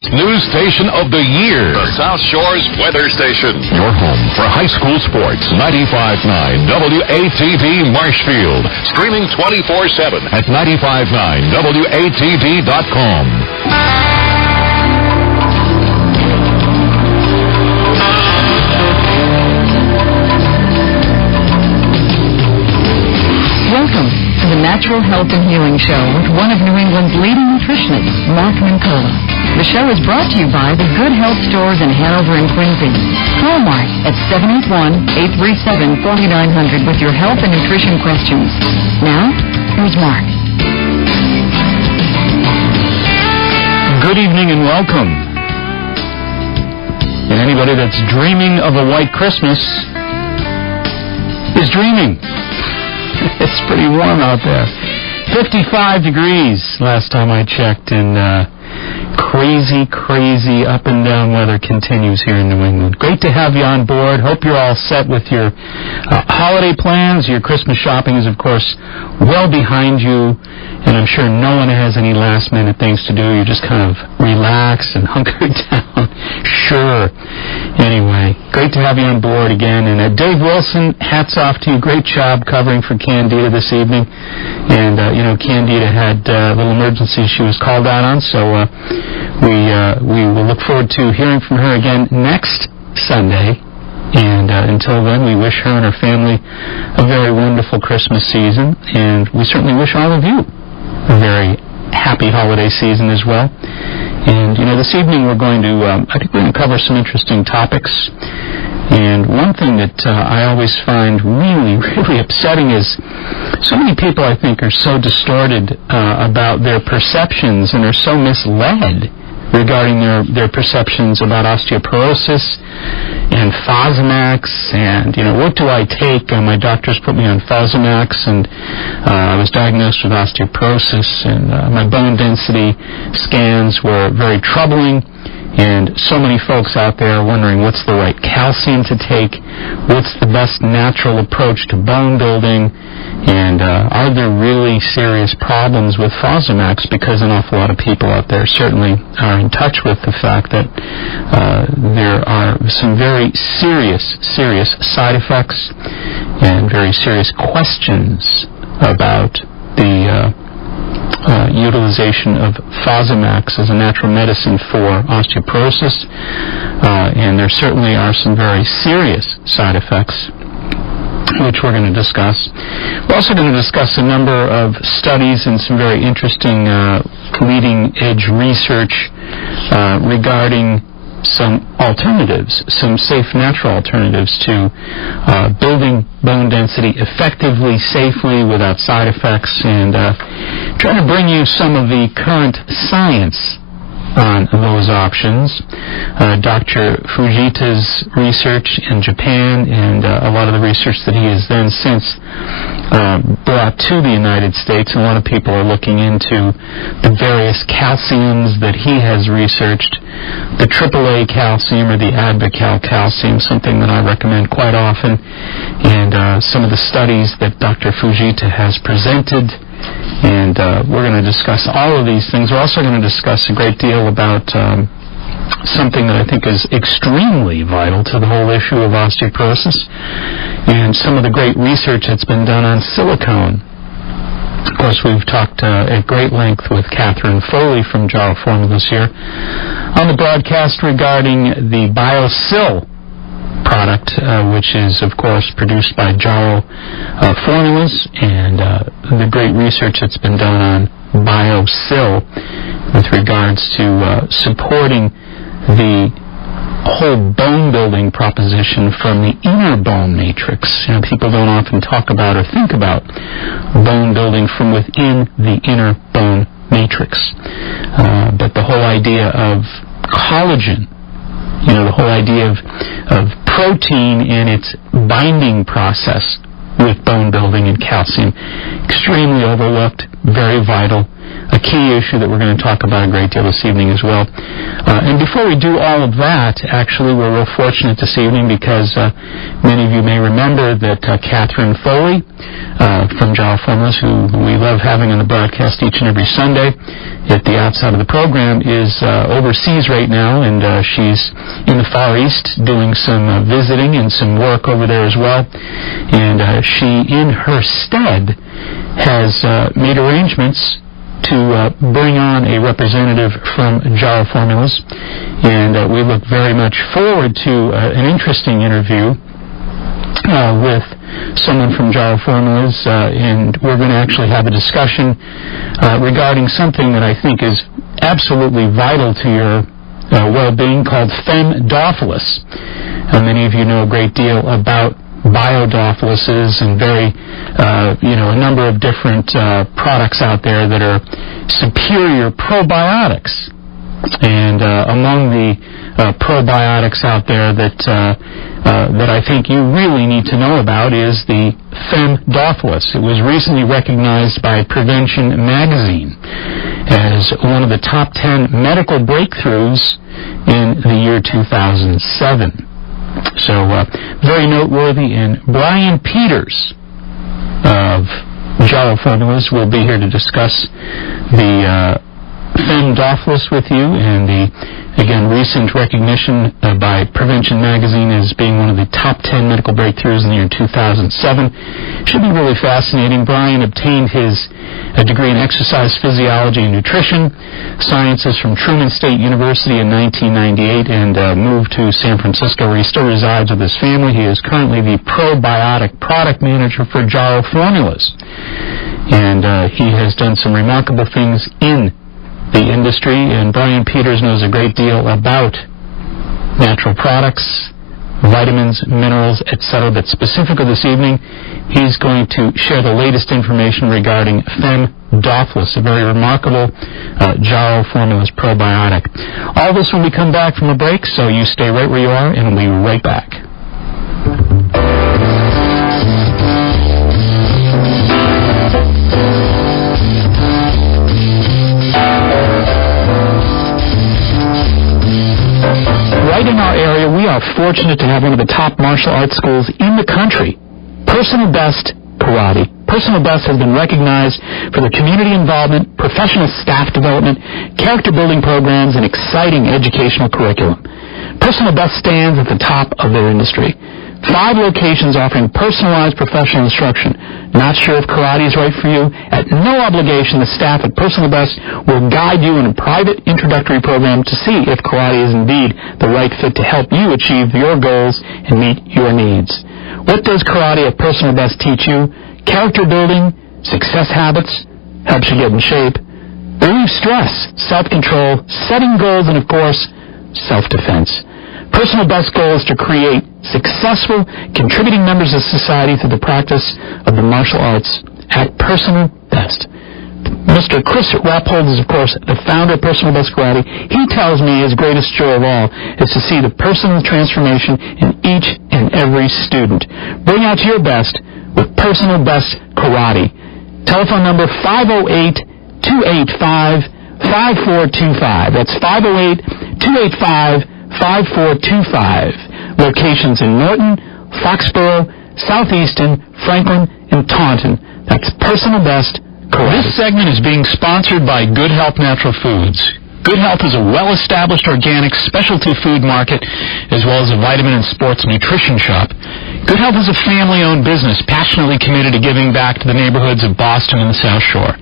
News station of the year. The South Shore's weather station. Your home for high school sports. 95.9 WATD Marshfield. Streaming 24/7 at 959WATD.com. Welcome to the Natural Health and Healing Show with one of New England's leading nutritionists, Mark Mincola. The show is brought to you by the Good Health Stores in Hanover and Quincy. Call Mark at 781-837-4900 with your health and nutrition questions. Now, here's Mark. Good evening and welcome. And anybody that's dreaming of a white Christmas is dreaming. It's pretty warm out there. 55 degrees last time I checked, and crazy up and down weather continues here in New England. Great to have you on board. Hope you're all set with your holiday plans. Your Christmas shopping is, of course, well behind you, and I'm sure no one has any last-minute things to do. You're just kind of relaxed and hunkered down. Sure. Anyway, great to have you on board again. And Dave Wilson, hats off to you. Great job covering for Candida this evening. And, Candida had a little emergency she was called out on, so we will look forward to hearing from her again next Sunday. And until then, we wish her and her family a very wonderful Christmas season. And we certainly wish all of you a very happy holiday season as well. And, this evening we're going to, I think we're going to cover some interesting topics. And one thing that I always find really upsetting is so many people, I think, are so distorted about their perceptions and are so misled regarding their perceptions about osteoporosis and Fosamax and, what do I take? My doctors put me on Fosamax, and I was diagnosed with osteoporosis, and my bone density scans were very troubling. And so many folks out there are wondering what's the right calcium to take, what's the best natural approach to bone building, and are there really serious problems with Fosamax? Because an awful lot of people out there certainly are in touch with the fact that there are some very serious side effects and very serious questions about the utilization of Fosamax as a natural medicine for osteoporosis, and there certainly are some very serious side effects, which we're going to discuss. We're also going to discuss a number of studies and some very interesting leading-edge research regarding some alternatives, some safe natural alternatives to building bone density effectively, safely, without side effects, and trying to bring you some of the current science on those options. Dr. Fujita's research in Japan and a lot of the research that he has then since brought to the United States. And a lot of people are looking into the various calciums that he has researched, the AAA calcium or the Advocal calcium, something that I recommend quite often, and some of the studies that Dr. Fujita has presented. And we're going to discuss all of these things. We're also going to discuss a great deal about something that I think is extremely vital to the whole issue of osteoporosis and some of the great research that's been done on silicone. Of course, we've talked at great length with Catherine Foley from Jarrow Formulas here on the broadcast regarding the BioSil product, which is, of course, produced by Jarrow Formulas, and the great research that's been done on BioSil with regards to supporting the whole bone building proposition from the inner bone matrix. People don't often talk about or think about bone building from within the inner bone matrix. But the whole idea of collagen, the whole idea of protein and its binding process with bone building and calcium, extremely overlooked, very vital. a key issue that we're going to talk about a great deal this evening as well. And before we do all of that, actually, we're real fortunate this evening because many of you may remember that Catherine Foley from Gyro Formulas, who we love having on the broadcast each and every Sunday at the outside of the program, is overseas right now, and she's in the Far East doing some visiting and some work over there as well. And she, in her stead, has made arrangements to bring on a representative from Gyro Formulas, and we look very much forward to an interesting interview with someone from Gyro Formulas, and we're going to actually have a discussion regarding something that I think is absolutely vital to your well-being, called femdophilus. Many of you know a great deal about biodophilises and a number of different products out there that are superior probiotics. And among the probiotics out there that I think you really need to know about is the femdophilus. It was recently recognized by Prevention magazine as one of the top 10 medical breakthroughs in the year 2007. So, very noteworthy. And Brian Peters of Gyro Formulas will be here to discuss the femdophilus with you, and the, again, recent recognition by Prevention magazine as being one of the top 10 medical breakthroughs in the year 2007. Should be really fascinating. Brian obtained his degree in exercise physiology and nutrition sciences from Truman State University in 1998 and moved to San Francisco, where he still resides with his family. He is currently the probiotic product manager for Gyro Formulas, and he has done some remarkable things in the industry. And Brian Peters knows a great deal about natural products, vitamins, minerals, etc. But specifically this evening, he's going to share the latest information regarding femdophilus, a very remarkable Gyro Formulas probiotic. All this when we come back from a break, so you stay right where you are, and we'll be right back. Right in our area, we are fortunate to have one of the top martial arts schools in the country, Personal Best Karate. Personal Best has been recognized for their community involvement, professional staff development, character building programs, and exciting educational curriculum. Personal Best stands at the top of their industry. 5 locations offering personalized professional instruction. Not sure if karate is right for you? At no obligation, the staff at Personal Best will guide you in a private introductory program to see if karate is indeed the right fit to help you achieve your goals and meet your needs. What does karate at Personal Best teach you? Character building, success habits, helps you get in shape, relieve stress, self-control, setting goals, and of course, self-defense. Personal Best's goal is to create successful, contributing members of society through the practice of the martial arts at Personal Best. Mr. Chris Rappold is, of course, the founder of Personal Best Karate. He tells me his greatest joy of all is to see the personal transformation in each and every student. Bring out your best with Personal Best Karate. Telephone number 508-285-5425. That's 508-285-5425. Locations in Norton, Foxborough, Southeastern, Franklin, and Taunton. That's Personal Best Karate. This segment is being sponsored by Good Health Natural Foods. Good Health is a well-established organic specialty food market as well as a vitamin and sports nutrition shop. Good Health is a family-owned business passionately committed to giving back to the neighborhoods of Boston and the South Shore.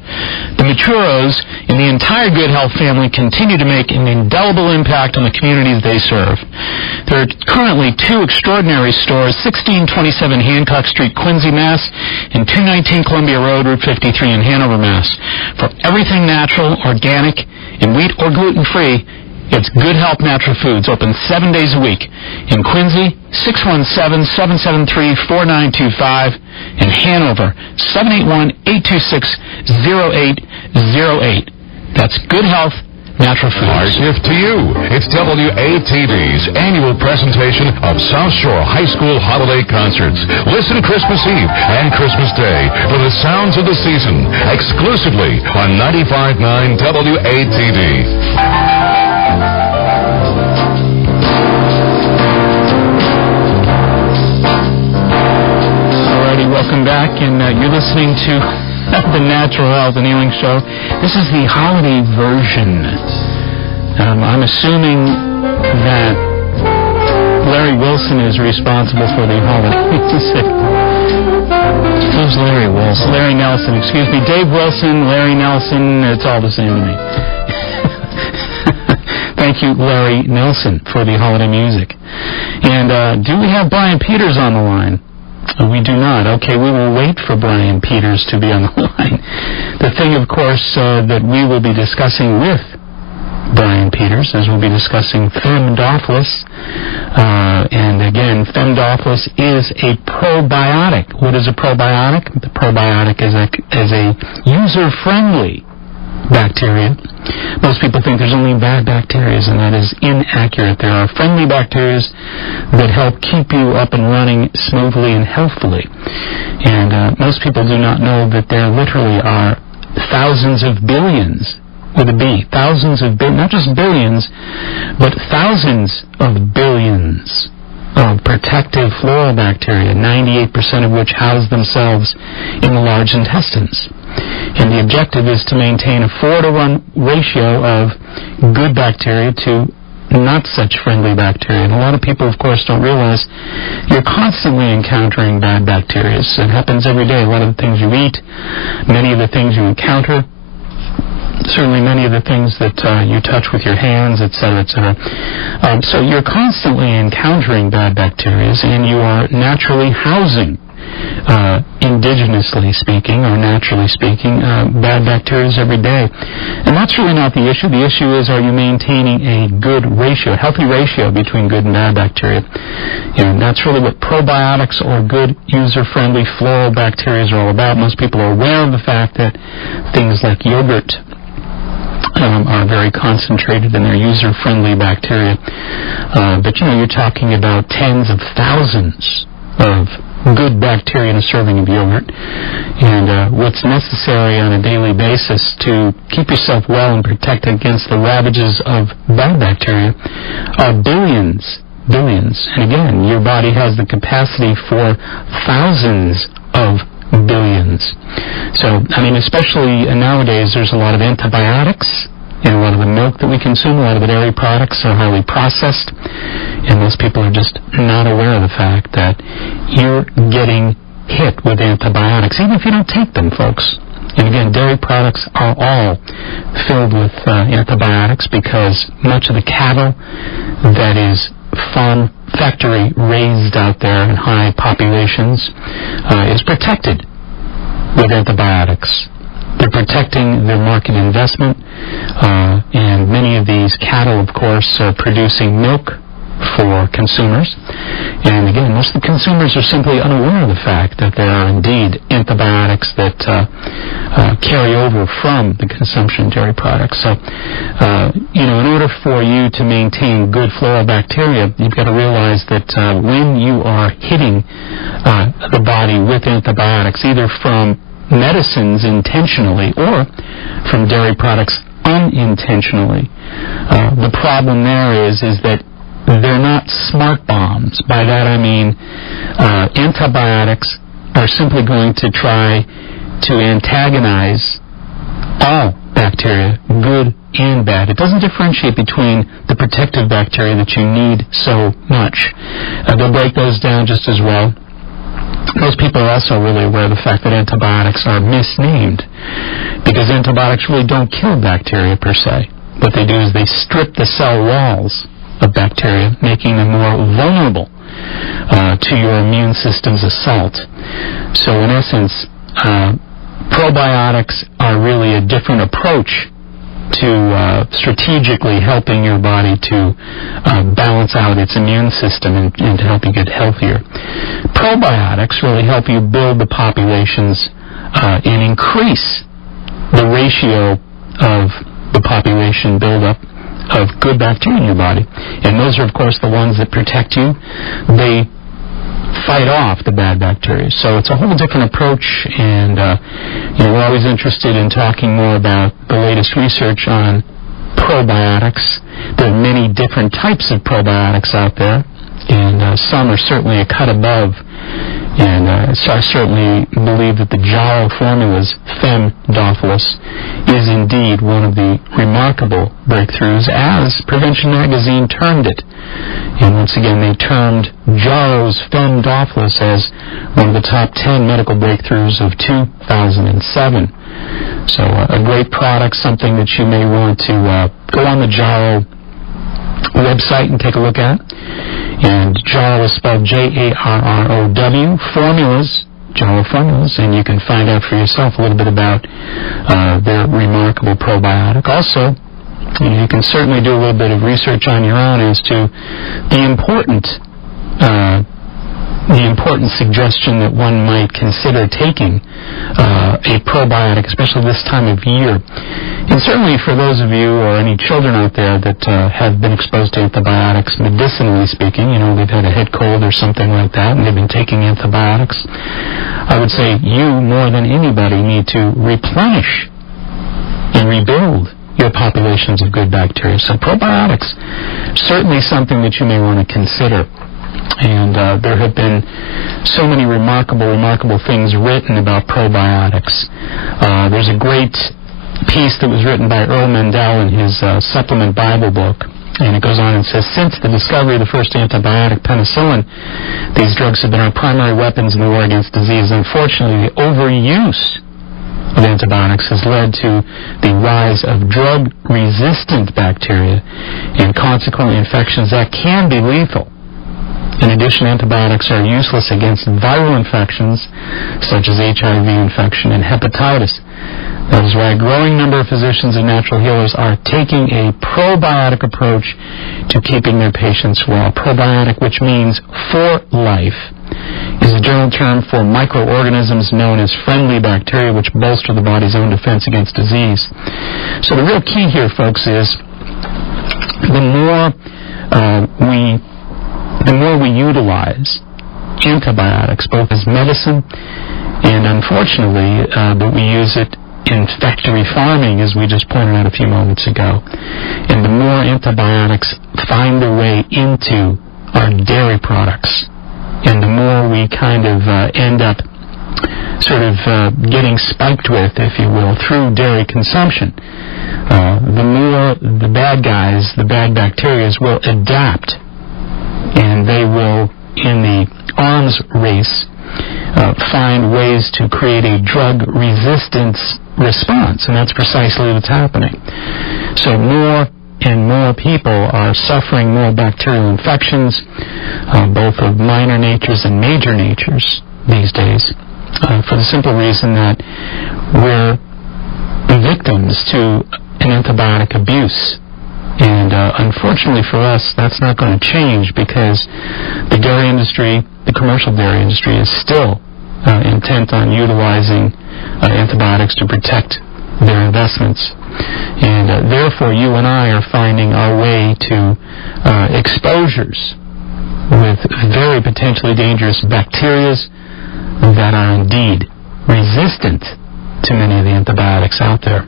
The Maturos and the entire Good Health family continue to make an indelible impact on the communities they serve. There are currently 2 extraordinary stores, 1627 Hancock Street, Quincy, Mass., and 219 Columbia Road, Route 53 in Hanover, Mass. For everything natural, organic, and wheat or gluten-free, it's Good Health Natural Foods, open 7 days a week. In Quincy, 617-773-4925. In Hanover, 781-826-0808. That's Good Health Natural foods. Our gift to you. It's WATD's annual presentation of South Shore High School holiday concerts. Listen Christmas Eve and Christmas Day for the sounds of the season, exclusively on 95.9 WATD. Welcome back, and you're listening to the Natural Health and Healing Show. This is the holiday version. I'm assuming that Larry Wilson is responsible for the holiday music. Who's Larry Wilson? Larry Nelson, excuse me. Dave Wilson, Larry Nelson, it's all the same to me. Thank you, Larry Nelson, for the holiday music. And do we have Brian Peters on the line? We do not. Okay, we will wait for Brian Peters to be on the line. The thing, of course, that we will be discussing with Brian Peters is we'll be discussing Femdophilus. And again, Femdophilus is a probiotic. What is a probiotic? The probiotic is a user-friendly bacteria. Most people think there's only bad bacteria, and that is inaccurate. There are friendly bacteria that help keep you up and running smoothly and healthfully. And most people do not know that there literally are thousands of billions, with a B, thousands of billions, not just billions, but thousands of billions of protective floral bacteria, 98% of which house themselves in the large intestines. And the objective is to maintain a 4-to-1 ratio of good bacteria to not such friendly bacteria. And a lot of people, of course, don't realize you're constantly encountering bad bacteria. It happens every day. A lot of the things you eat, many of the things you encounter, certainly many of the things that you touch with your hands, etc., etc. So you're constantly encountering bad bacteria, and you are naturally housing, indigenously speaking, or naturally speaking, bad bacteria every day. And that's really not the issue. The issue is, are you maintaining a good ratio, a healthy ratio between good and bad bacteria? And that's really what probiotics or good user-friendly floral bacteria are all about. Most people are aware of the fact that things like yogurt are very concentrated in their user-friendly bacteria. But, you're talking about tens of thousands of good bacteria in a serving of yogurt. And what's necessary on a daily basis to keep yourself well and protect against the ravages of bad bacteria are billions. And again, your body has the capacity for thousands of billions. So, especially nowadays, there's a lot of antibiotics in a lot of the milk that we consume. A lot of the dairy products are highly processed, and most people are just not aware of the fact that you're getting hit with antibiotics, even if you don't take them, folks. And again, dairy products are all filled with antibiotics because much of the cattle that is farm factory raised out there in high populations is protected with antibiotics. They're protecting their market investment, and many of these cattle, of course, are producing milk for consumers. And again, most of the consumers are simply unaware of the fact that there are indeed antibiotics that carry over from the consumption of dairy products. So, in order for you to maintain good floral bacteria, you've got to realize that when you are hitting the body with antibiotics, either from medicines intentionally or from dairy products unintentionally, the problem there is that they're not smart bombs. By that I mean antibiotics are simply going to try to antagonize all bacteria, good and bad. It doesn't differentiate between the protective bacteria that you need so much. They'll break those down just as well. Most people are also really aware of the fact that antibiotics are misnamed because antibiotics really don't kill bacteria per se. What they do is they strip the cell walls of bacteria, making them more vulnerable to your immune system's assault. So in essence, probiotics are really a different approach to strategically helping your body to balance out its immune system and to help you get healthier. Probiotics really help you build the populations and increase the ratio of the population buildup of good bacteria in your body. And those are, of course, the ones that protect you. They fight off the bad bacteria. So it's a whole different approach, and we're always interested in talking more about the latest research on probiotics. There are many different types of probiotics out there, and some are certainly a cut above. And so I certainly believe that the Jarrow formulas, Femdophilus, is indeed one of the remarkable breakthroughs, as Prevention Magazine termed it. And once again, they termed Jarrow's Femdophilus as one of the top 10 medical breakthroughs of 2007. So a great product, something that you may want to go on the Jarrow website and take a look at. And Jarrow is spelled Jarrow, formulas, Jarrow formulas, and you can find out for yourself a little bit about their remarkable probiotic. Also, you can certainly do a little bit of research on your own as to the important suggestion that one might consider taking a probiotic, especially this time of year. And certainly for those of you or any children out there that have been exposed to antibiotics, medicinally speaking, they've had a head cold or something like that, and they've been taking antibiotics, I would say you, more than anybody, need to replenish and rebuild your populations of good bacteria. So probiotics, certainly something that you may want to consider. And there have been so many remarkable things written about probiotics. There's a great piece that was written by Earl Mendel in his supplement Bible book. And it goes on and says, since the discovery of the first antibiotic, penicillin, these drugs have been our primary weapons in the war against disease. Unfortunately, the overuse of antibiotics has led to the rise of drug-resistant bacteria and consequently infections that can be lethal. In addition, antibiotics are useless against viral infections such as HIV infection and hepatitis. That is why a growing number of physicians and natural healers are taking a probiotic approach to keeping their patients well. Probiotic, which means for life, is a general term for microorganisms known as friendly bacteria, which bolster the body's own defense against disease. So the real key here, folks, is the more we utilize antibiotics, both as medicine and, unfortunately, that we use it in factory farming, as we just pointed out a few moments ago. And the more antibiotics find their way into our dairy products, and the more we kind of end up sort of getting spiked with, if you will, through dairy consumption, the more the bad guys, the bad bacteria, will adapt, and they will, in the arms race, find ways to create a drug resistance response, and that's precisely what's happening. So more and more people are suffering more bacterial infections, both of minor natures and major natures these days, for the simple reason that we're victims to an antibiotic abuse. And unfortunately for us, that's not going to change, because the dairy industry, the commercial dairy industry, is still intent on utilizing antibiotics to protect their investments. And therefore, you and I are finding our way to exposures with very potentially dangerous bacteria that are indeed resistant to many of the antibiotics out there.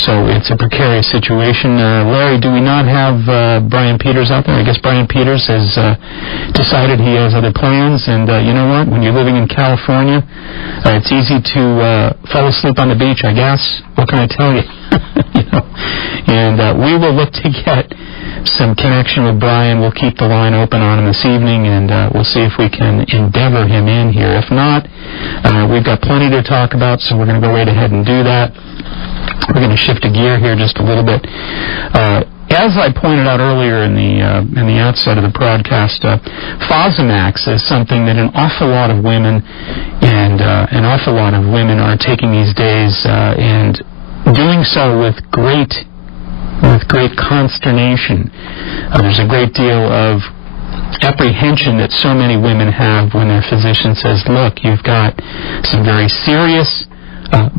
So it's a precarious situation. Larry, do we not have Brian Peters out there? I guess Brian Peters has decided he has other plans, and you know what? When you're living in California, it's easy to fall asleep on the beach, I guess. What can I tell you? And we will look to get some connection with Brian. We'll keep the line open on him this evening, and we'll see if we can endeavor him in here. If not, we've got plenty to talk about, so we're going to go right ahead and do that. We're going to shift a gear here just a little bit. As I pointed out earlier in the outset of the broadcast, Fosamax is something that an awful lot of women are taking these days, and doing so with great consternation. There's a great deal of apprehension that so many women have when their physician says, look, you've got some very serious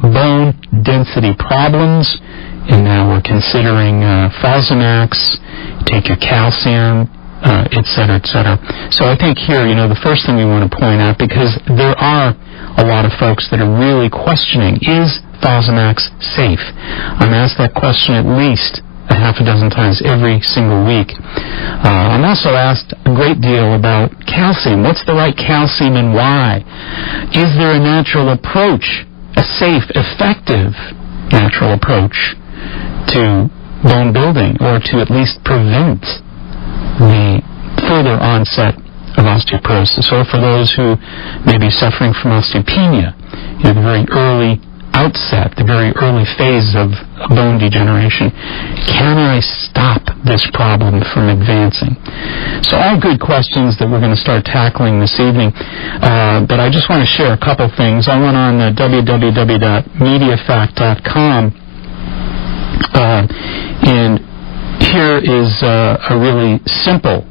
bone density problems. and now we're considering Fosamax, take your calcium, et cetera, et cetera. So I think here, the first thing we want to point out, because there are a lot of folks that are really questioning, is Fosamax safe? I'm asked that question at least a half a dozen times every single week. I'm also asked a great deal about calcium. What's the right calcium and why? Is there a natural approach, a safe, effective natural approach to bone building, or to at least prevent the further onset of osteoporosis, or for those who may be suffering from osteopenia, the very early outset, the very early phase of bone degeneration? Can I stop this problem from advancing? So all good questions that we're going to start tackling this evening, but I just want to share a couple things. I went on www.mediafact.com, and here is a really simple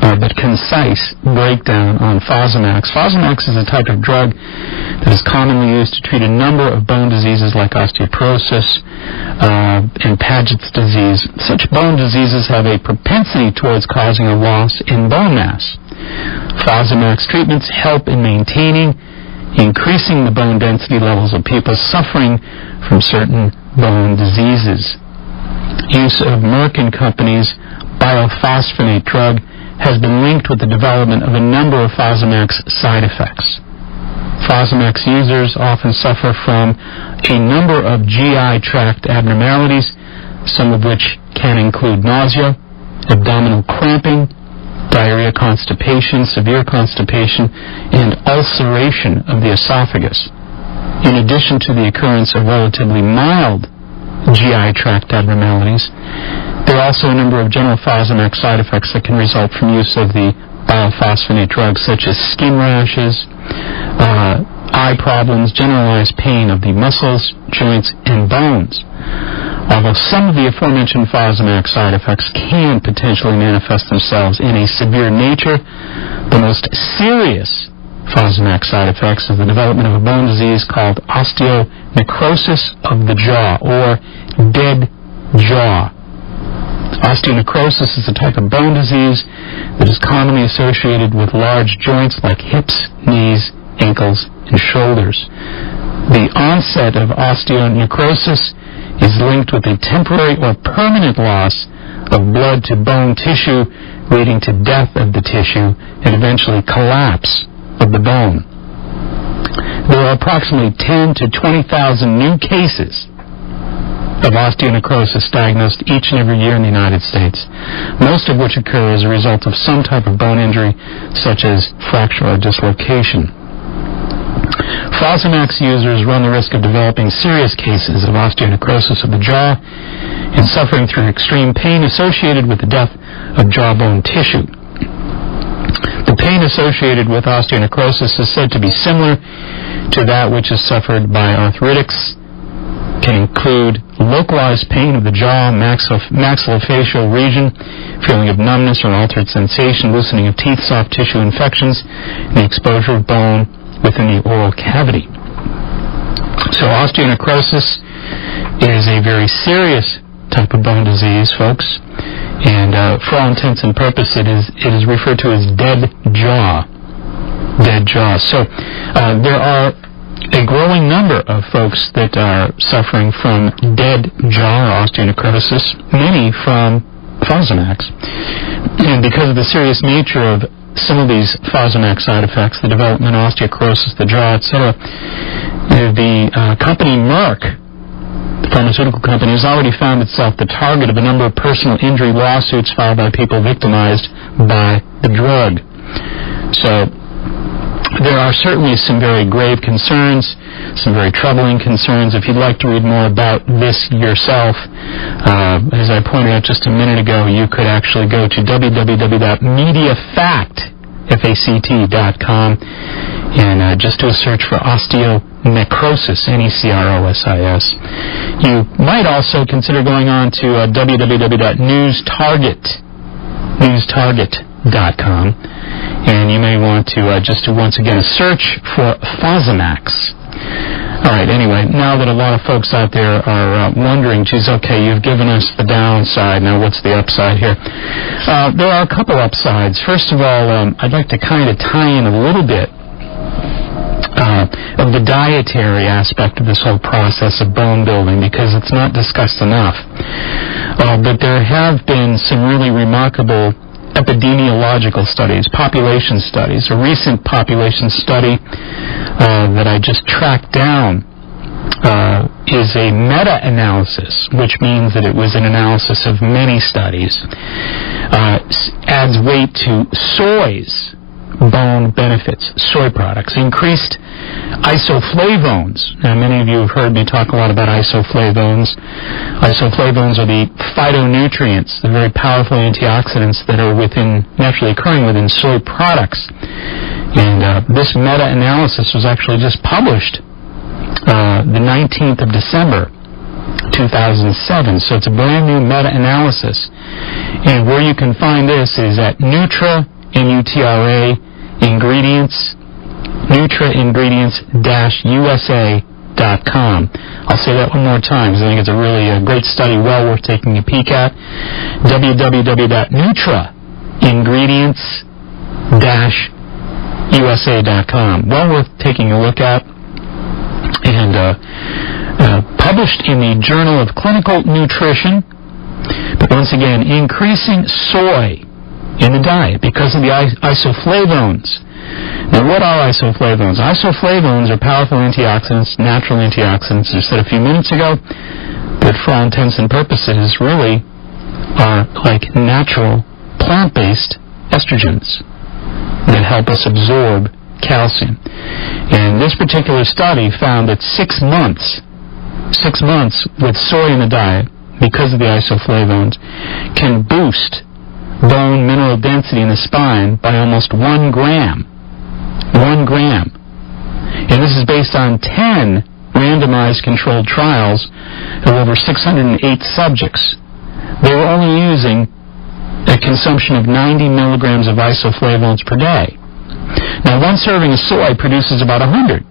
but concise breakdown on Fosamax. Fosamax is a type of drug that is commonly used to treat a number of bone diseases like osteoporosis and Paget's disease. Such bone diseases have a propensity towards causing a loss in bone mass. Fosamax treatments help in maintaining, increasing the bone density levels of people suffering from certain bone diseases. Use of Merck & Company's biophosphonate drug has been linked with the development of a number of Fosamax side effects. Fosamax users often suffer from a number of GI tract abnormalities, some of which can include nausea, abdominal cramping, diarrhea, constipation, severe constipation, and ulceration of the esophagus. In addition to the occurrence of relatively mild GI tract abnormalities, there are also a number of general Fosamax side effects that can result from use of the biophosphonate drugs, such as skin rashes, eye problems, generalized pain of the muscles, joints, and bones. Although some of the aforementioned Fosamax side effects can potentially manifest themselves in a severe nature, the most serious Fosamax side effects is the development of a bone disease called osteonecrosis of the jaw, or dead jaw. Osteonecrosis is a type of bone disease that is commonly associated with large joints like hips, knees, ankles, and shoulders. The onset of osteonecrosis is linked with a temporary or permanent loss of blood to bone tissue, leading to death of the tissue and eventually collapse of the bone. There are approximately 10 to 20,000 new cases of osteonecrosis diagnosed each and every year in the United States, most of which occur as a result of some type of bone injury, such as fracture or dislocation. Fosamax users run the risk of developing serious cases of osteonecrosis of the jaw and suffering through extreme pain associated with the death of jawbone tissue. The pain associated with osteonecrosis is said to be similar to that which is suffered by arthritis. Can include localized pain of the jaw, maxillofacial region, feeling of numbness or altered sensation, loosening of teeth, soft tissue infections, and the exposure of bone within the oral cavity. So osteonecrosis is a very serious type of bone disease, folks, and for all intents and purposes it is referred to as dead jaw. Dead jaw. So there are a growing number of folks that are suffering from dead jaw or osteonecrosis, many from Fosamax. And because of the serious nature of some of these Fosamax side effects, the development of osteoporosis, the jaw, etc., the company Merck, the pharmaceutical company, has already found itself the target of a number of personal injury lawsuits filed by people victimized by the drug. So there are certainly some very grave concerns, some very troubling concerns. If you'd like to read more about this yourself, as I pointed out just a minute ago, you could actually go to www.mediafact.com and just do a search for osteonecrosis, necrosis. You might also consider going on to www.newstarget.com, and you may want to just do once again a search for Fosamax. All right, anyway, now that a lot of folks out there are wondering, geez, okay, you've given us the downside, now what's the upside here? There are a couple upsides. First of all, I'd like to kind of tie in a little bit of the dietary aspect of this whole process of bone building, because it's not discussed enough. But there have been some really remarkable epidemiological studies, population studies. A recent population study that I just tracked down is a meta-analysis, which means that it was an analysis of many studies, adds weight to soy's bone benefits, soy products, increased isoflavones. Now, many of you have heard me talk a lot about isoflavones. Isoflavones are the phytonutrients, the very powerful antioxidants that are naturally occurring within soy products. And this meta-analysis was actually just published the 19th of December, 2007. So it's a brand new meta-analysis. And where you can find this is at Nutra, N-U-T-R-A, Ingredients, nutraingredients-usa.com. I'll say that one more time because I think it's a really great study, well worth taking a peek at. www.nutraingredients-usa.com. Well worth taking a look at. And published in the Journal of Clinical Nutrition. But once again, increasing soy in the diet because of the isoflavones. Now, what are isoflavones? Isoflavones are powerful antioxidants, natural antioxidants, as I said a few minutes ago, that for all intents and purposes really are like natural plant-based estrogens that help us absorb calcium. And this particular study found that 6 months with soy in the diet, because of the isoflavones, can boost bone mineral density in the spine by almost 1 gram. 1 gram. And this is based on 10 randomized controlled trials of over 608 subjects. They were only using a consumption of 90 milligrams of isoflavones per day. Now, 1 serving of soy produces about 100.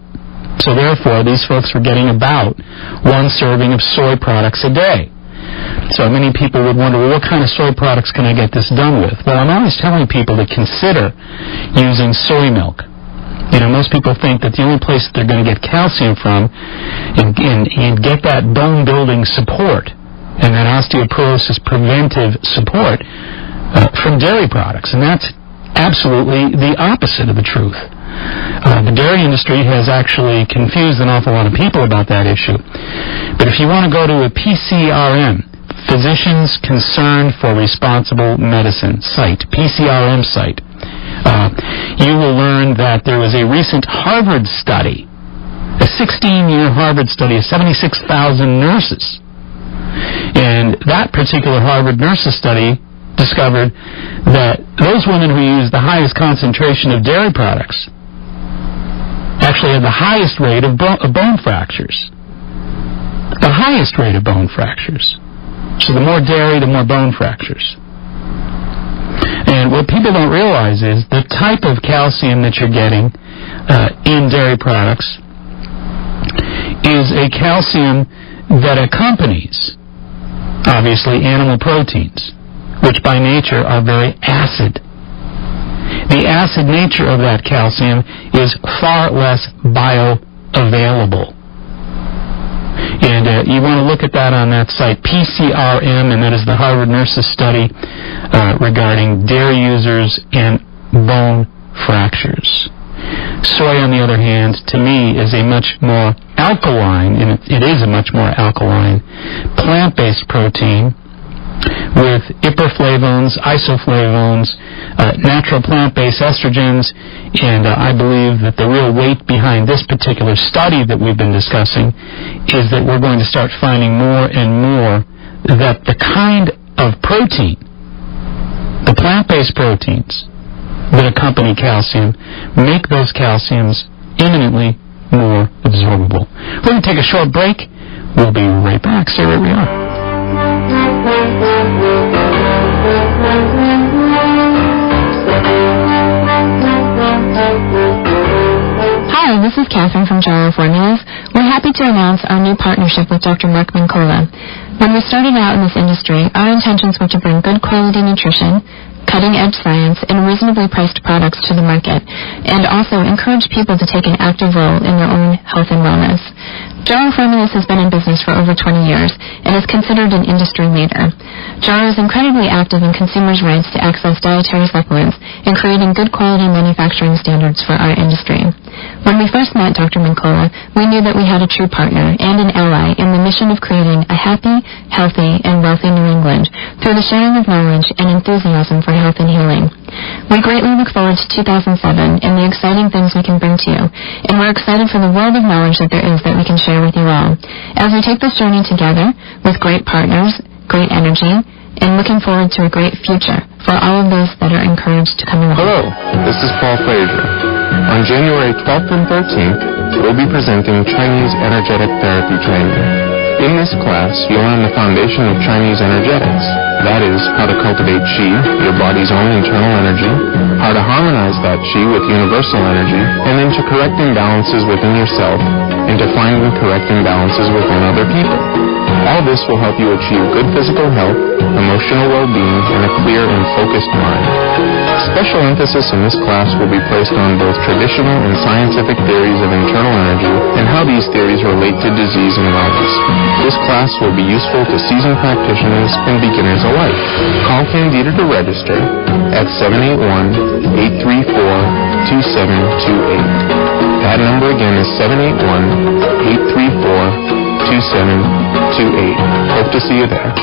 So therefore, these folks were getting about 1 serving of soy products a day. So many people would wonder, well, what kind of soy products can I get this done with? Well, I'm always telling people to consider using soy milk. You know, most people think that the only place that they're going to get calcium from and get that bone-building support and that osteoporosis preventive support from dairy products. And that's absolutely the opposite of the truth. The dairy industry has actually confused an awful lot of people about that issue. But if you want to go to a PCRM, Physicians Concerned for Responsible Medicine site, PCRM site, you will learn that there was a recent Harvard study, a 16-year Harvard study of 76,000 nurses. And that particular Harvard nurses study discovered that those women who use the highest concentration of dairy products actually have the highest rate of bone fractures. The highest rate of bone fractures. So the more dairy, the more bone fractures. And what people don't realize is the type of calcium that you're getting in dairy products is a calcium that accompanies, obviously, animal proteins, which by nature are very acid. The acid nature of that calcium is far less bioavailable. And you want to look at that on that site, PCRM, and that is the Harvard Nurses study regarding dairy users and bone fractures. Soy, on the other hand, to me, is a much more alkaline, and it is a much more alkaline plant-based protein with iproflavones, isoflavones, natural plant-based estrogens, and I believe that the real weight behind this particular study that we've been discussing is that we're going to start finding more and more that the kind of protein, the plant-based proteins that accompany calcium, make those calciums eminently more absorbable. We're going to take a short break. We'll be right back. Stay where we are. Hi, this is Catherine from Gyro Formulas. We're We're happy to announce our new partnership with Dr. Mark Mincola. When we started out in this industry, our intentions were to bring good quality nutrition, cutting-edge science, and reasonably priced products to the market, and also encourage people to take an active role in their own health and wellness. Jarrow Formulas has been in business for over 20 years and is considered an industry leader. Jarrow is incredibly active in consumers' rights to access dietary supplements and creating good quality manufacturing standards for our industry. When we first met Dr. Mincola, we knew that we had a true partner and an ally in the mission of creating a happy, healthy, and wealthy New England through the sharing of knowledge and enthusiasm for health and healing. We greatly look forward to 2007 and the exciting things we can bring to you, and we're excited for the world of knowledge that there is that we can share with you all as we take this journey together with great partners, great energy, and looking forward to a great future for all of those that are encouraged to come along. Hello, this is Paul Frazier. On January 12th and 13th, we'll be presenting Chinese energetic therapy training. In this class, you'll learn the foundation of Chinese energetics. That is, how to cultivate qi, your body's own internal energy, how to harmonize that qi with universal energy, and then to correct imbalances within yourself, and to find and correct imbalances within other people. All this will help you achieve good physical health, emotional well-being, and a clear and focused mind. Special emphasis in this class will be placed on both traditional and scientific theories of internal energy and how these theories relate to disease and wellness. This class will be useful to seasoned practitioners and beginners alike. Call Candida to register at 781-834-2728. That number again is 781-834-2728. Hope to see you there.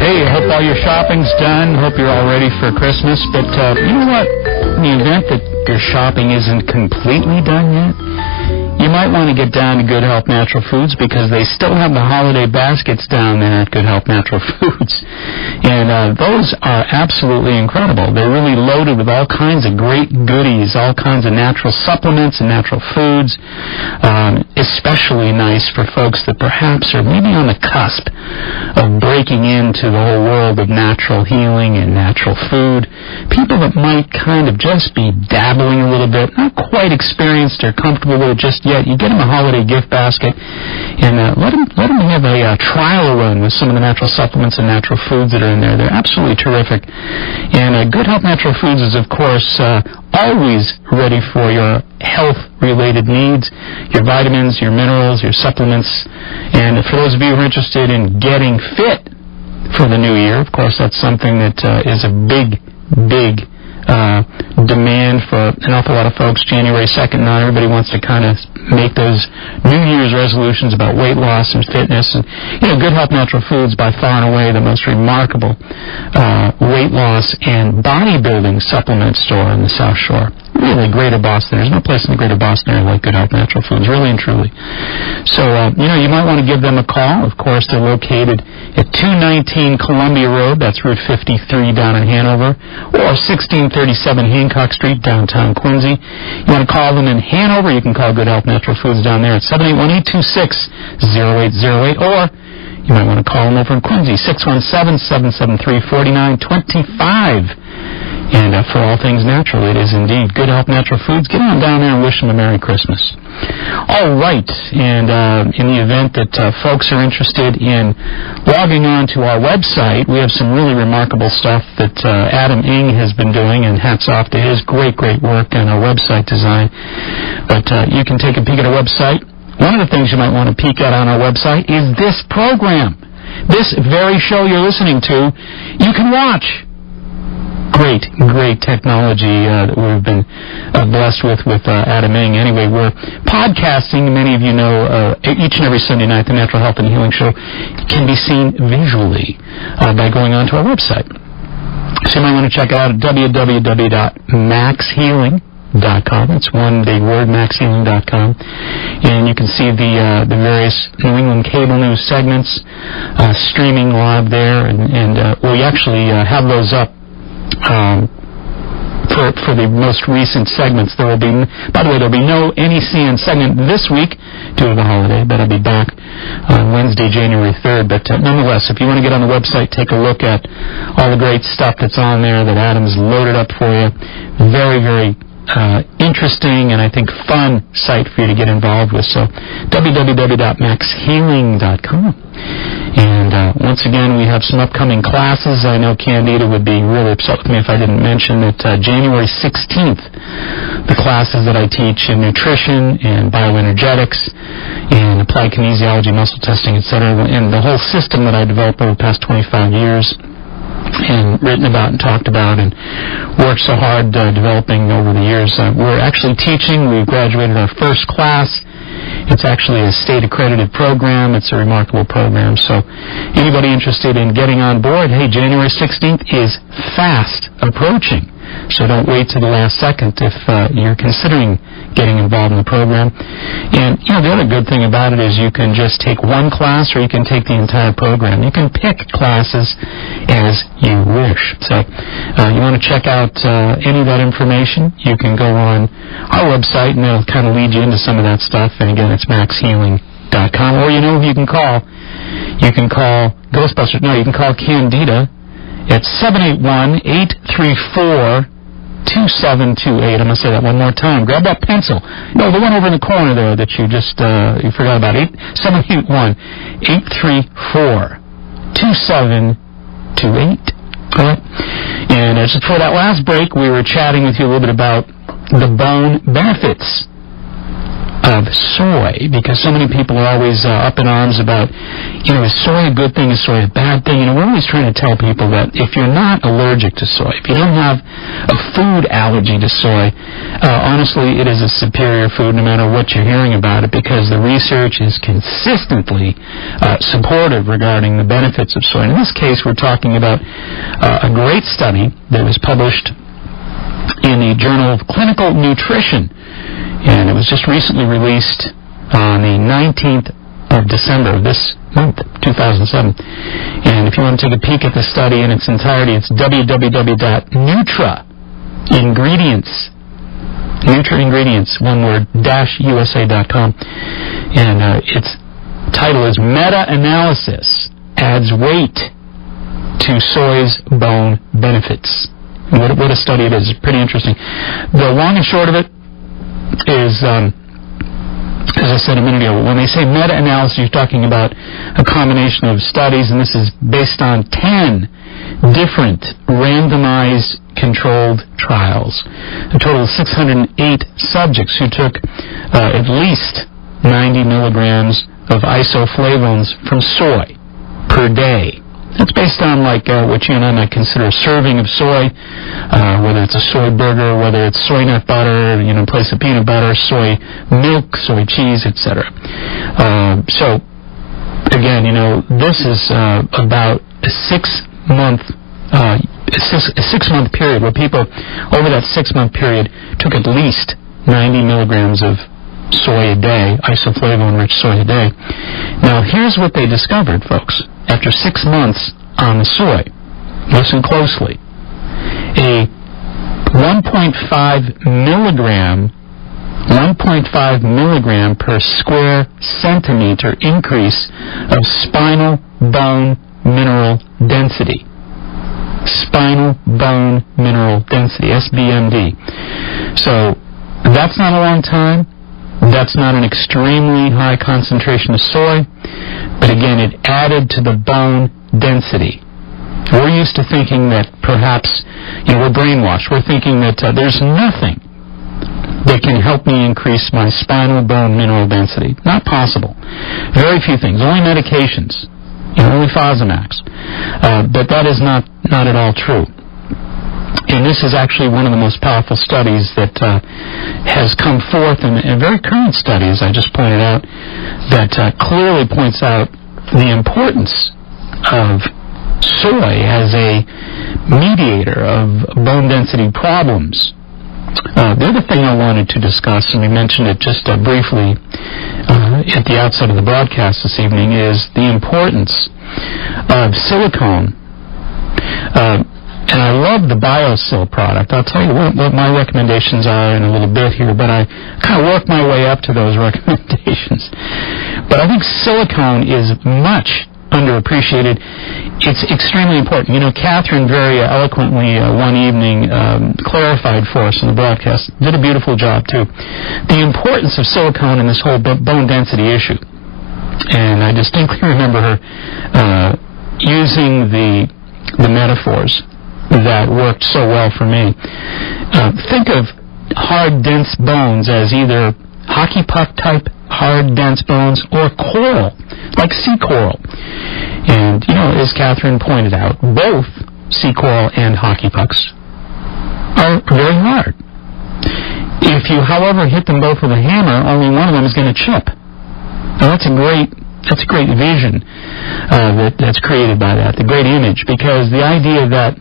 Hey, I hope all your shopping's done. Hope you're all ready for Christmas. But you know what? In the event that your shopping isn't completely done yet, you might want to get down to Good Health Natural Foods because they still have the holiday baskets down there at Good Health Natural Foods. And those are absolutely incredible. They're really loaded with all kinds of great goodies, all kinds of natural supplements and natural foods, especially nice for folks that perhaps are maybe on the cusp of breaking into the whole world of natural healing and natural food. People that might kind of just be dabbling a little bit, not quite experienced or comfortable with it just yet. You get them a holiday gift basket and let them have a trial run with some of the natural supplements and natural foods that are in there. They're absolutely terrific. And Good Health Natural Foods is, of course, always ready for your health-related needs, your vitamins, your minerals, your supplements. And for those of you who are interested in getting fit for the new year, of course, that's something that is a big demand for an awful lot of folks. January 2nd, not everybody wants to kind of make those New Year's resolutions about weight loss and fitness. And, Good Health Natural Foods, by far and away the most remarkable weight loss and bodybuilding supplement store on the South Shore. Really, Greater Boston. There's no place in the Greater Boston area like Good Health Natural Foods, really and truly. So, you might want to give them a call. Of course, they're located at 219 Columbia Road, that's Route 53 down in Hanover, or 1637 Hancock Street, downtown Quincy. You want to call them in Hanover, you can call Good Health Natural Foods down there at 781-826-0808, or you might want to call them over in Quincy, 617-773-4925. And for all things natural, it is indeed Good Health Natural Foods. Get on down there and wish them a Merry Christmas. All right, and in the event that folks are interested in logging on to our website, we have some really remarkable stuff that Adam Ng has been doing, and hats off to his great work on our website design. But you can take a peek at our website. One of the things you might want to peek at on our website is this program. This very show you're listening to, you can watch. Great technology that we've been blessed with Adam Ng. Anyway, we're podcasting. Many of you know each and every Sunday night the Natural Health and Healing Show can be seen visually by going onto our website. So you might want to check it out at www.maxhealing.com. That's one big word, maxhealing.com. And you can see the various New England cable news segments streaming live there. And we actually have those up for the most recent segments. There will be, by the way, there will be no NECN segment this week due to the holiday, but I'll be back on Wednesday, January 3rd. But nonetheless, if you want to get on the website, take a look at all the great stuff that's on there that Adam's loaded up for you. Very, very interesting and I think fun site for you to get involved with. So www.maxhealing.com. And once again, we have some upcoming classes. I know Candida would be really upset with me if I didn't mention that January 16th, the classes that I teach in nutrition and bioenergetics and applied kinesiology, muscle testing, etc., and the whole system that I developed over the past 25 years and written about and talked about and worked so hard developing over the years. We're actually teaching. We've graduated our first class. It's actually a state-accredited program. It's a remarkable program. So anybody interested in getting on board, hey, January 16th is fast approaching. So don't wait to the last second if you're considering getting involved in the program. And, you know, the other good thing about it is you can just take one class or you can take the entire program. You can pick classes as you wish. So you want to check out any of that information, you can go on our website and it'll kind of lead you into some of that stuff. And again, it's maxhealing.com. Or you know who you can call. You can call Ghostbusters. No, you can call Candida at 781-834-2728. I'm going to say that one more time. Grab that pencil. No, the one over in the corner there that you just you forgot about. 781-834-2728. All right. And just before that last break, we were chatting with you a little bit about the bone benefits of soy, because so many people are always up in arms about, you know, is soy a good thing, is soy a bad thing? You know, we're always trying to tell people that if you're not allergic to soy, if you don't have a food allergy to soy, honestly, it is a superior food no matter what you're hearing about it, because the research is consistently supportive regarding the benefits of soy. In this case, we're talking about a great study that was published in the Journal of Clinical Nutrition. And it was just recently released on the 19th of December of this month, 2007. And if you want to take a peek at the study in its entirety, it's nutraingredients, one word, -usa.com. And its title is Meta-Analysis Adds Weight to Soy's Bone Benefits. What a study it is. It's pretty interesting. The long and short of it is, as I said a minute ago, when they say meta-analysis, you're talking about a combination of studies, and this is based on 10 different randomized controlled trials. A total of 608 subjects who took at least 90 milligrams of isoflavones from soy per day. It's based on like what you and I might consider a serving of soy, whether it's a soy burger, whether it's soy nut butter, you know, in place of peanut butter, soy milk, soy cheese, etc. So, again, you know, this is about a 6 month period where people over that 6 month period took at least 90 milligrams of soy a day, isoflavone-rich soy a day. Now, here's what they discovered, folks. After 6 months on the soy, listen closely, a 1.5 milligram per square centimeter increase of spinal bone mineral density. Spinal bone mineral density, SBMD. So, that's not a long time. That's not an extremely high concentration of soy, but again, it added to the bone density. We're used to thinking that perhaps, you know, we're brainwashed. We're thinking that there's nothing that can help me increase my spinal bone mineral density. Not possible. Very few things. Only medications. You know, only Fosamax. But that is not at all true. And this is actually one of the most powerful studies that has come forth, and a very current study, as I just pointed out, that clearly points out the importance of soy as a mediator of bone density problems. The other thing I wanted to discuss, and we mentioned it just briefly at the outset of the broadcast this evening, is the importance of silicone. And And I love the BioSil product. I'll tell you what my recommendations are in a little bit here, but I kind of work my way up to those recommendations. But I think silicone is much underappreciated. It's extremely important. You know, Catherine very eloquently one evening clarified for us in the broadcast, did a beautiful job too, the importance of silicone in this whole bone density issue. And I distinctly remember her using the metaphors that worked so well for me. Think of hard, dense bones as either hockey puck type hard, dense bones or coral, like sea coral. And, you know, as Catherine pointed out, both sea coral and hockey pucks are very hard. If you, however, hit them both with a hammer, only one of them is going to chip. Now, that's a great vision that's created by that, the great image, because the idea that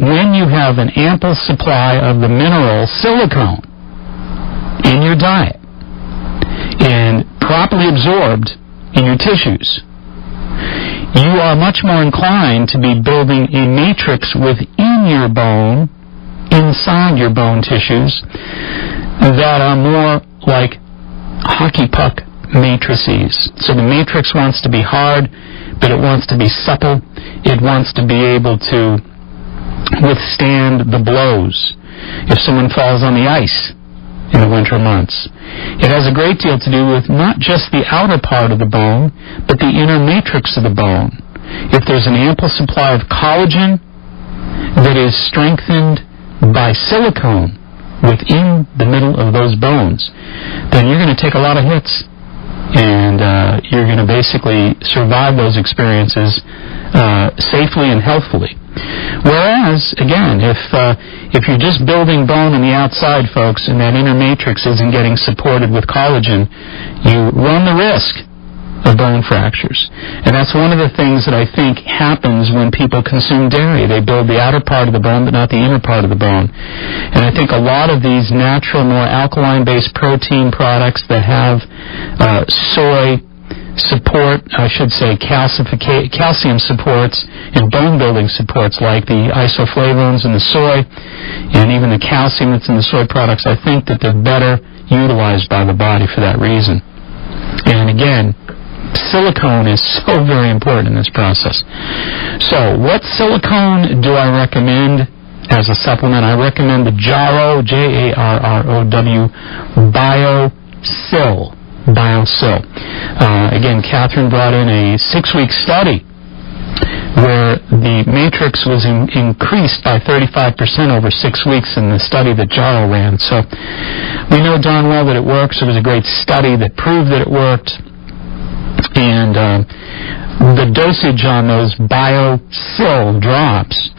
when you have an ample supply of the mineral silicone in your diet and properly absorbed in your tissues, you are much more inclined to be building a matrix within your bone, inside your bone tissues, that are more like hockey puck matrices. So the matrix wants to be hard, but it wants to be supple. It wants to be able to withstand the blows. If someone falls on the ice in the winter months, it has a great deal to do with not just the outer part of the bone, but the inner matrix of the bone. If there's an ample supply of collagen that is strengthened by silicone within the middle of those bones, then you're going to take a lot of hits. And you're going to basically survive those experiences safely and healthfully. Whereas, again, if you're just building bone on the outside, folks, and that inner matrix isn't getting supported with collagen, you run the risk of bone fractures. And that's one of the things that I think happens when people consume dairy. They build the outer part of the bone, but not the inner part of the bone. And I think a lot of these natural, more alkaline-based protein products that have soy support, I should say calcium supports and bone-building supports like the isoflavones in the soy and even the calcium that's in the soy products, I think that they're better utilized by the body for that reason. And again, silicone is so very important in this process. So, what silicone do I recommend as a supplement? I recommend the Jarrow, Jarrow BioSil. Again, Catherine brought in a 6-week study where the matrix was increased by 35% over 6 weeks in the study that Jarrow ran. So, we know darn well that it works. It was a great study that proved that it worked. And the dosage on those BioSil drops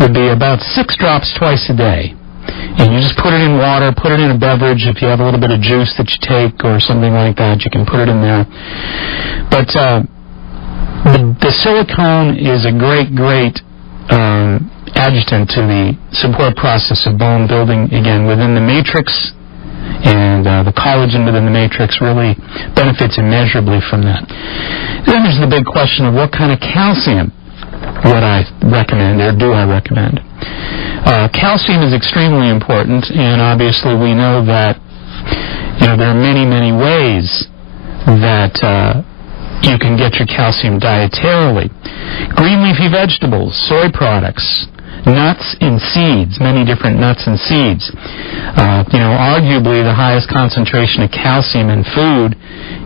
would be about 6 drops twice a day. And you just put it in water, put it in a beverage. If you have a little bit of juice that you take or something like that, you can put it in there. But the silicone is a great adjutant to the support process of bone building, again, within the matrix. And the collagen within the matrix really benefits immeasurably from that. Then there's the big question of what kind of calcium would I recommend, or do I recommend? Calcium is extremely important, and obviously we know that there are many ways that you can get your calcium dietarily. Green leafy vegetables, soy products, nuts and seeds, many different nuts and seeds. Arguably the highest concentration of calcium in food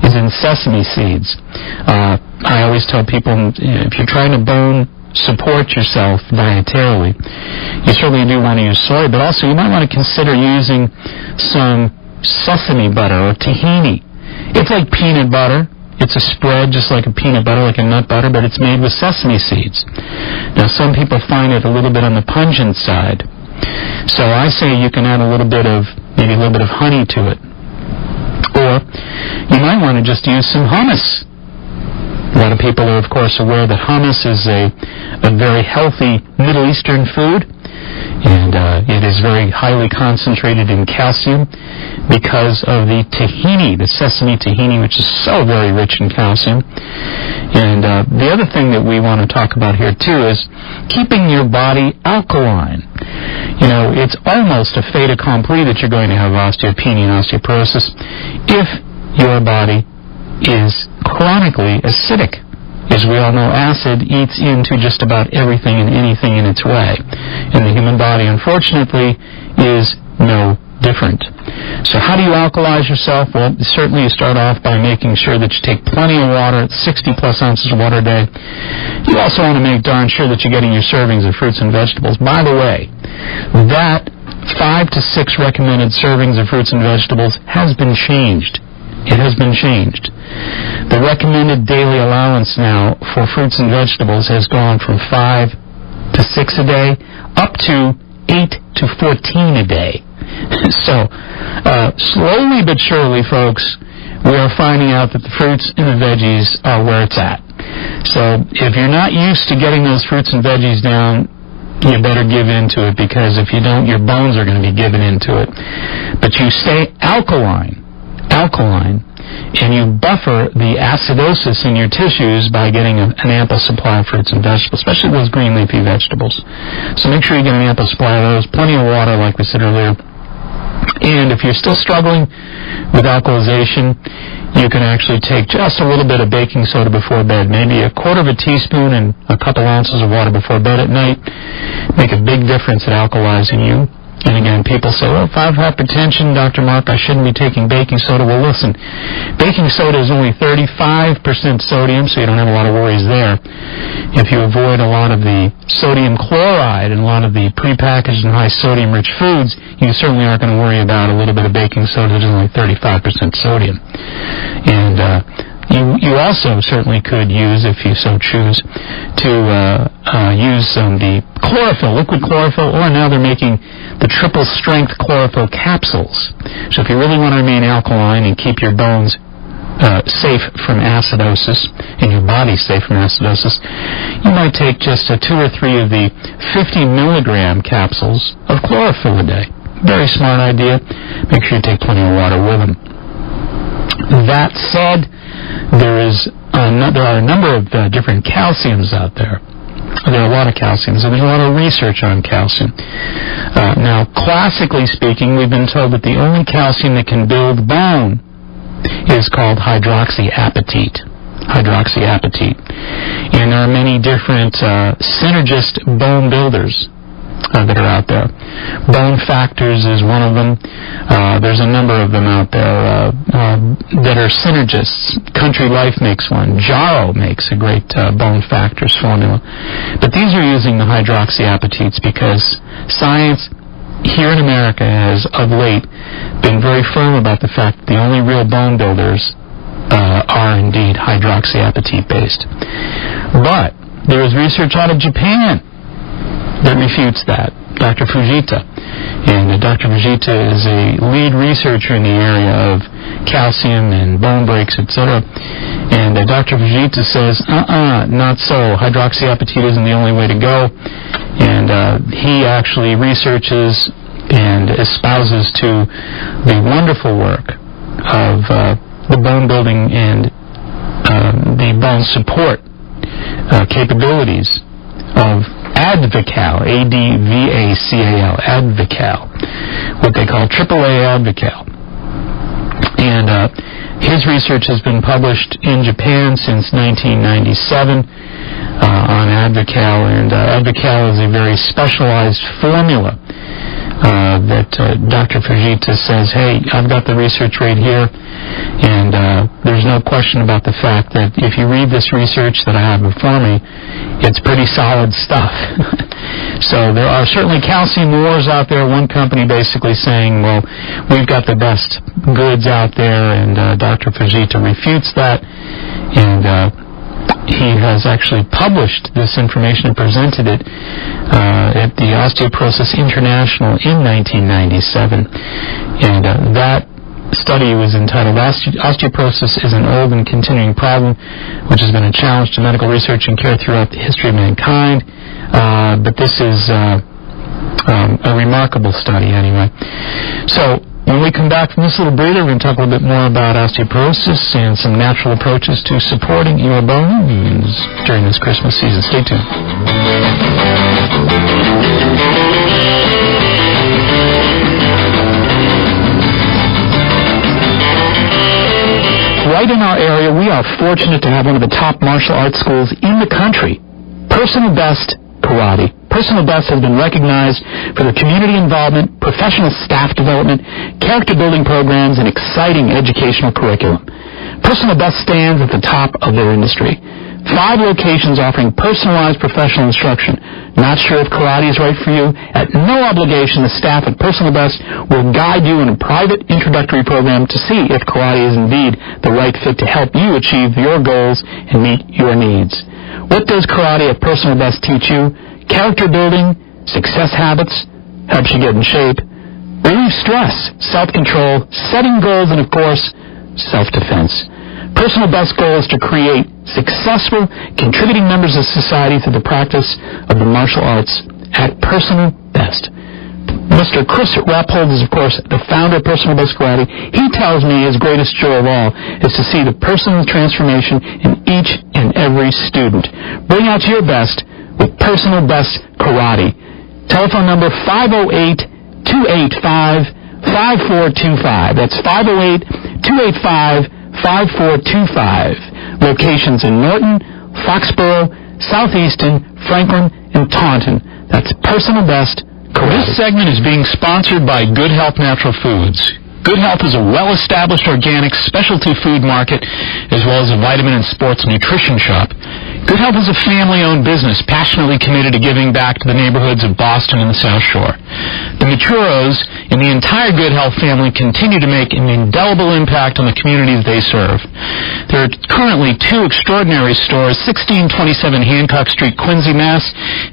is in sesame seeds. I always tell people, if you're trying to bone support yourself dietarily, you certainly do want to use soy, but also you might want to consider using some sesame butter or tahini. It's like peanut butter. It's a spread just like a peanut butter, like a nut butter, but it's made with sesame seeds. Now, some people find it a little bit on the pungent side. So I say you can add maybe a little bit of honey to it. Or you might want to just use some hummus. A lot of people are, of course, aware that hummus is a very healthy Middle Eastern food. And it is very highly concentrated in calcium because of the tahini, the sesame tahini, which is so very rich in calcium. And the other thing that we want to talk about here, too, is keeping your body alkaline. You know, it's almost a fait accompli that you're going to have osteopenia and osteoporosis if your body is chronically acidic. As we all know, acid eats into just about everything and anything in its way. And the human body, unfortunately, is no different. So how do you alkalize yourself? Well, certainly you start off by making sure that you take plenty of water, 60-plus ounces of water a day. You also want to make darn sure that you're getting your servings of fruits and vegetables. By the way, that 5 to 6 recommended servings of fruits and vegetables has been changed. It has been changed. The recommended daily allowance now for fruits and vegetables has gone from 5 to 6 a day up to 8 to 14 a day. So, slowly but surely, folks, we are finding out that the fruits and the veggies are where it's at. So, if you're not used to getting those fruits and veggies down, you better give into it, because if you don't, your bones are going to be giving into it. But you stay alkaline, and you buffer the acidosis in your tissues by getting an ample supply of fruits and vegetables, especially those green leafy vegetables. So make sure you get an ample supply of those, plenty of water, like we said earlier. And if you're still struggling with alkalization, you can actually take just a little bit of baking soda before bed, maybe a quarter of a teaspoon and a couple ounces of water before bed at night. Make a big difference at alkalizing you. And again, people say, well, if I have hypertension, Dr. Mark, I shouldn't be taking baking soda. Well, listen, baking soda is only 35% sodium, so you don't have a lot of worries there. If you avoid a lot of the sodium chloride and a lot of the prepackaged and high sodium rich foods, you certainly aren't going to worry about a little bit of baking soda that is only 35% sodium. And you also certainly could use, if you so choose, to use the chlorophyll, liquid chlorophyll, or now they're making the triple strength chlorophyll capsules. So if you really want to remain alkaline and keep your bones safe from acidosis and your body safe from acidosis, you might take just 2 or 3 of the 50 milligram capsules of chlorophyll a day. Very smart idea. Make sure you take plenty of water with them. That said, there are a number of different calciums out there. There are a lot of calciums, and there's a lot of research on calcium. Now, classically speaking, we've been told that the only calcium that can build bone is called hydroxyapatite. And there are many different synergist bone builders that are out there. Bone Factors is one of them. There's a number of them out there that are synergists. Country Life makes one. Jarrow makes a great Bone Factors formula. But these are using the hydroxyapatites because science here in America has, of late, been very firm about the fact that the only real bone builders are indeed hydroxyapatite-based. But there is research out of Japan that refutes that. Dr. Fujita. And Dr. Fujita is a lead researcher in the area of calcium and bone breaks, etc. And Dr. Fujita says, not so. Hydroxyapatite isn't the only way to go. And he actually researches and espouses to the wonderful work of the bone building and the bone support capabilities of Advical, A-D-V-A-C-A-L, Advical, what they call AAA Advical. And his research has been published in Japan since 1997 on Advical, and Advical is a very specialized formula that Dr. Fujita says, hey, I've got the research right here, and there's no question about the fact that if you read this research that I have before me, it's pretty solid stuff. So there are certainly calcium wars out there. One company basically saying, well, we've got the best goods out there, and Dr. Fujita refutes that, and he has actually published this information and presented it at the Osteoporosis International in 1997. And that study was entitled Osteoporosis is an Old and Continuing Problem, which has been a challenge to medical research and care throughout the history of mankind. But this is A remarkable study, anyway. So, when we come back from this little breather, we're going to talk a little bit more about osteoporosis and some natural approaches to supporting your bones during this Christmas season. Stay tuned. Right in our area, we are fortunate to have one of the top martial arts schools in the country, Personal Best Karate. Personal Best has been recognized for their community involvement, professional staff development, character building programs, and exciting educational curriculum. Personal Best stands at the top of their industry. 5 locations offering personalized professional instruction. Not sure if karate is right for you? At no obligation, the staff at Personal Best will guide you in a private introductory program to see if karate is indeed the right fit to help you achieve your goals and meet your needs. What does karate at Personal Best teach you? Character building, success habits, helps you get in shape, relieve stress, self-control, setting goals, and, of course, self-defense. Personal Best's goal is to create successful, contributing members of society through the practice of the martial arts at Personal Best. Mr. Chris Rappold is, of course, the founder of Personal Best Karate. He tells me his greatest joy of all is to see the personal transformation in each and every student. Bring out your best with Personal Best Karate. Telephone number 508-285-5425. That's 508-285-5425. Locations in Norton, Foxborough, Southeastern, Franklin, and Taunton. That's Personal Best Karate. This segment is being sponsored by Good Health Natural Foods. Good Health is a well-established organic specialty food market as well as a vitamin and sports nutrition shop. Good Health is a family-owned business passionately committed to giving back to the neighborhoods of Boston and the South Shore. The Maturos and the entire Good Health family continue to make an indelible impact on the communities they serve. There are currently 2 extraordinary stores, 1627 Hancock Street, Quincy, Mass.,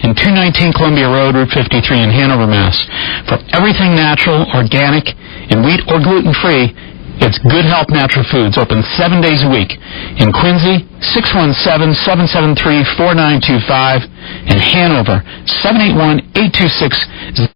and 219 Columbia Road, Route 53 in Hanover, Mass. For everything natural, organic, and wheat or gluten-free, it's Good Health Natural Foods, open 7 days a week. In Quincy, 617-773-4925, and Hanover, 781-826.